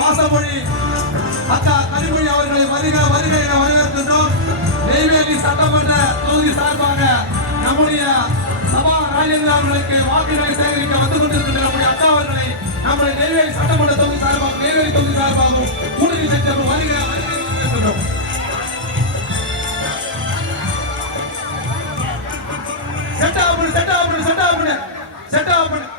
பாசமொழி அக்கா கனிமொழி அவர்களை வருக வருக என வரவேற்கின்றோம். நெய்வேலி சட்டமன்ற தொகுதி சார்பாக நம்முடைய சபா ராஜேந்திரன் அவர்களுக்கு வாக்குகளை சேகரிக்க வந்து கொண்டிருக்கின்ற நம்முடைய அக்கா அவர்களை நம்முடைய நெய்வேலி சட்டமன்ற தொகுதி சார்பாக நெய்வேலி தொகுதி சார்பாகவும் கூட்டணி சட்டம் வருக வருக வரவேற்கின்றோம். செட் ஆகணும் செட் ஆகணும் செட் ஆகணும் செட் ஆகணும்.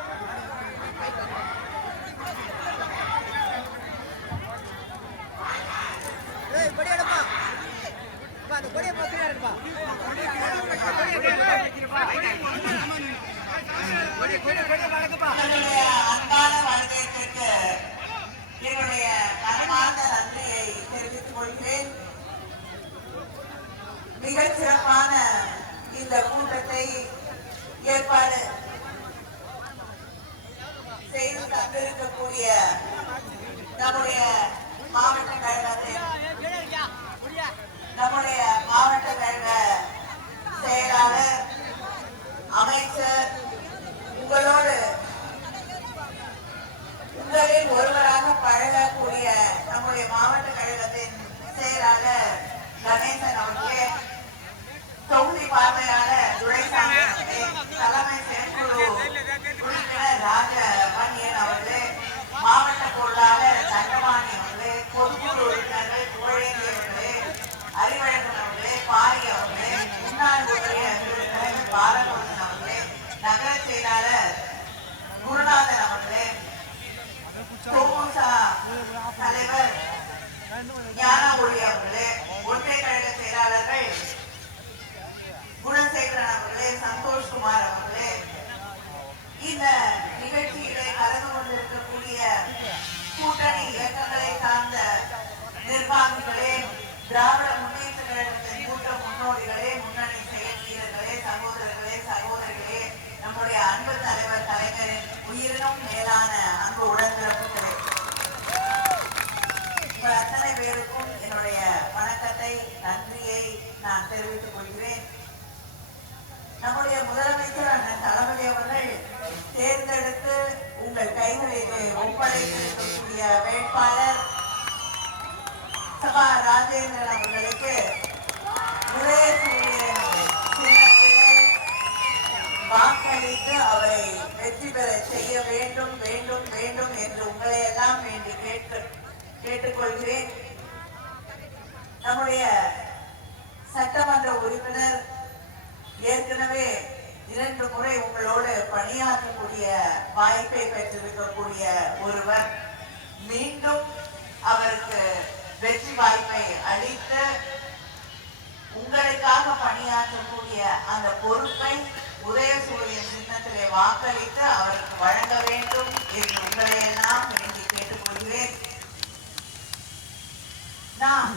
அன்பான வரவேற்பிற்கு என்னுடைய மனமார்ந்த நன்றியை தெரிவித்துக் கொள்கிறேன். மிகச் சிறப்பான இந்த கூட்டத்தை ஏற்பாடு செய்து தந்திருக்கக்கூடிய நம்முடைய மாவட்ட கழகத்தின் நம்முடைய மாவட்ட கழக செயலாளர் அமைச்சர் உங்களோடு உங்களில் ஒருவராக பழகக்கூடிய நம்முடைய மாவட்ட கழகத்தின் செயலாளர் கணேசன் அவர்களே, தொகுதி பார்வையாளர் துரைசாமி அவர்களே, தலைமை செயற்குழு உறுப்பினர் ராஜபாண்டியன் அவர்களே, மாவட்ட பொருளாளர் தங்கபாணி அவர்களே, பொதுக்குழு உறுப்பினர்கள் புகழேந்தி அவர்களே, அறிவழகன் அவர்களே, பாரி அவர்களே, முன்னாள் ஒன்றிய உறுப்பினர் பாலமுருகன் அவர்களே, நகர செயலாளர் குருநாதன் அவர்களே, தலைவர் ஞானமொழி அவர்களே, ஒன்றிய கழக செயலாளர்கள் குணசேகரன் அவர்களே, சந்தோஷ்குமார் அவர்களே, இந்த நிகழ்ச்சியிலே கலந்து கொண்டிருக்கக்கூடிய கூட்டணி இயக்கங்களை சார்ந்த நிர்வாகிகளே, திராவிட முன்னேற்ற கழகத்தின் கூட்ட முன்னோடிகளே, முன்னணி செயல் வீரர்களே, சகோதரர்களே, சகோதரிகளே, நம்முடைய அன்பு தலைவர் கலைஞரின் உயிரினும் மேலான அன்பு உடன்பிறப்புகளே, உங்கள் அத்தனை பேருக்கும் என்னுடைய வணக்கத்தை நன்றியை நான் தெரிவித்துக் கொள்கிறேன். நம்முடைய முதலமைச்சர் அண்ணன் தளபதி அவர்கள் தேர்ந்தெடுத்து உங்கள் கைகளிலே ஒப்படைத்திருக்கக்கூடிய வேட்பாளர் சபா ராஜேந்திரன் அவர்களுக்கு உதயசூரியன் சின்னத்திலே வாக்களித்து அவரை வெற்றி பெற செய்ய வேண்டும் வேண்டும் வேண்டும் என்று உங்களை எல்லாம் வேண்டி கேட்டுக்கொள்கிறேன். நம்முடைய சட்டமன்ற உறுப்பினர் ஏற்கனவே 2 முறை உங்களோடு பணியாற்றக்கூடிய வாய்ப்பை பெற்றிருக்கக்கூடிய ஒருவர் மீண்டும் அவருக்கு வெற்றி வாய்ப்பை அளித்து உங்களுக்காக பணியாற்றக்கூடிய அந்த பொறுப்பை உதயசூரியன் சின்னத்திலே வாக்களித்து அவருக்கு வழங்க வேண்டும் என்று உங்களை எல்லாம் வேண்டி கேட்டுக்கொள்கிறேன். நாம்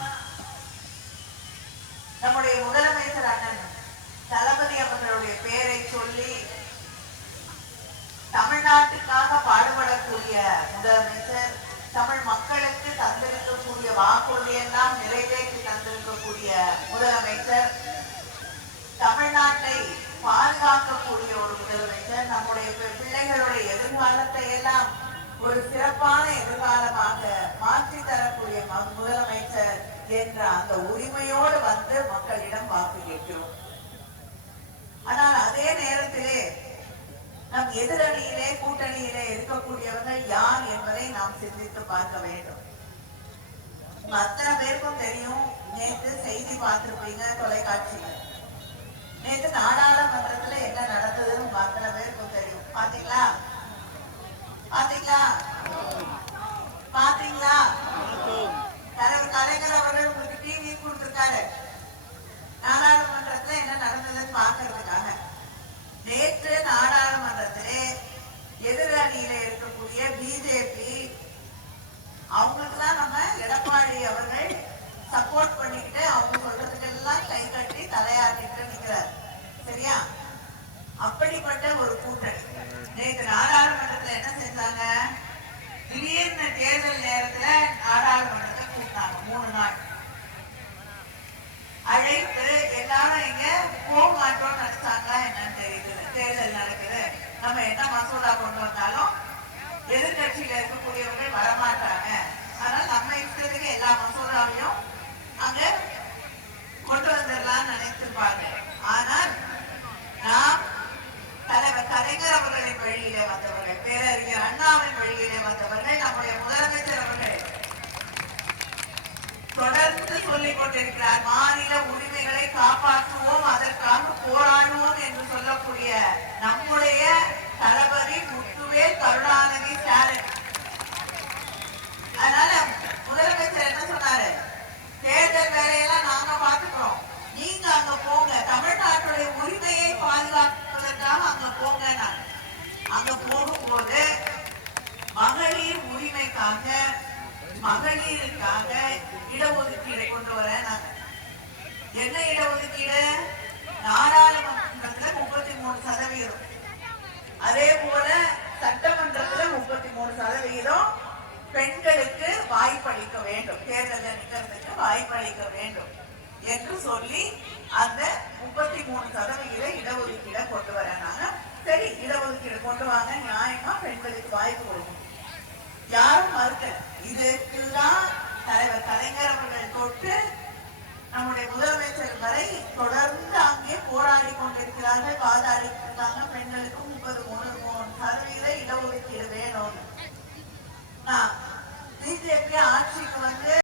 நம்முடைய முதலமைச்சர் அண்ணன் தளபதி அவர்களுடைய பெயரை சொல்லி தமிழ்நாட்டுக்காக பாடுபடக்கூடிய முதலமைச்சர், தமிழ் மக்களுக்கு தந்திருக்கக்கூடிய வாக்குறுதியெல்லாம் நிறைவேற்றி தந்திருக்கக்கூடிய முதலமைச்சர், தமிழ்நாட்டை பாதுகாக்கக்கூடிய ஒரு முதலமைச்சர், நம்முடைய பிள்ளைகளுடைய எதிர்காலத்தை எல்லாம் ஒரு சிறப்பான எதிர்காலமாக மாற்றி தரக்கூடிய முதலமைச்சர் என்ற அந்த உரிமையோடு வந்து மக்களிடம் வாக்கு கேட்கிறோம். ஆனால் அதே நேரத்திலே நம் எதிரணியிலே கூட்டணியிலே இருக்கக்கூடியவர்கள் யார் என்பதை நாம் சிந்தித்து பார்க்க வேண்டும். அத்தனை பேருக்கும் தெரியும், நேற்று செய்தி பார்த்திருப்பீங்க தொலைக்காட்சியில. நேற்று நாடாளுமன்றத்துல என்ன நடந்ததுன்னு அத்தனை பேருக்கும் தெரியும். பாத்தீங்களா பாத்தீங்களா பாத்தீங்களா? தலைவர் கலைஞர் அவர்கள் உங்களுக்கு டிவி கொடுத்திருக்காரு நாடாளுமன்றத்துல என்ன நடந்ததுன்னு பாக்குறதுக்காக. நேற்று நாடாளுமன்றத்திலே எதிரணியில இருக்கக்கூடிய பிஜேபி அவங்களுக்கு தான் நம்ம எடப்பாடி அவர்கள் சப்போர்ட் பண்ணிக்கிட்டு அவங்க சொல்றதுக்கெல்லாம் கை கட்டி தலையாட்டிட்டு நிக்கிறார். சரியா? அப்படிப்பட்ட ஒரு கூட்டணி நேற்று நாடாளுமன்றத்துல என்ன செஞ்சாங்க? திடீர்னு தேர்தல் நேரத்துல நாடாளுமன்றத்தை கூப்பிட்டாங்க. 3 நாள் அழைத்து எல்லாரும் இங்க போக மாட்டோம்னு நினைச்சாங்களா என்னன்னு தெரியுது. தேர்தல் நடக்குது, நம்ம என்ன மசோதா கொண்டு வந்தாலும் எதிர்கட்சியில இருக்கக்கூடியவர்கள் வரமாட்டாங்க எல்லா மசோதாவையும் அங்க கொண்டு வந்துடலாம்னு நினைத்திருப்பாங்க. ஆனால் நாம் தலைவர் கலைஞர் அவர்களின் வழியிலே வந்தவர்கள், பேரறிஞர் அண்ணாவின் வழியிலே வந்தவர்கள், நம்முடைய முதலமைச்சர் அவர்கள் தொடர்ந்து சொல்லிக் கொண்டிருக்கிறார். மாநில உரிமைகளை காப்பாற்றுவோம், அதற்காக போராடுவோம் என்று சொல்லக்கூடிய நம்முடைய தளபதி முத்துவேல் கருணாநிதி ஸ்டாலின். அதனால முதலமைச்சர் என்ன சொன்னாரு, தேர்தல் வேலையெல்லாம் நாங்க பாத்துக்கிறோம், நீங்க அங்க போங்க, தமிழ்நாட்டுடைய உரிமையை பாதுகாப்பதற்காக அங்க போங்க. அங்க போகும்போது மகளிர் உரிமைக்காக, மகளிருக்காக இடஒதுக்கீடு கொண்டு வர நாங்க. என்ன இடஒதுக்கீடு? நாடாளுமன்றத்துல 33%, அதே போல சட்டமன்றத்துல 33% பெண்களுக்கு வாய்ப்பளிக்க வேண்டும், தேர்தலில் நிற்கிறதுக்கு வாய்ப்பளிக்க வேண்டும் என்று சொல்லி அந்த 33% இடஒதுக்கீடை கொண்டு வராங்க. சரி, இடஒதுக்கீடு கொண்டு வாங்க, நியாயமா பெண்களுக்கு வாய்ப்பு கொடுக்கும், யாரும் மறுக்கல. இதுக்குதான் தலைவர் கலைஞர் அவர்கள் தொட்டு நம்முடைய முதலமைச்சர் வரை தொடர்ந்து அங்கே போராடி கொண்டிருக்கிறார்கள், வாதாடி இருக்காங்க. பெண்களுக்கும்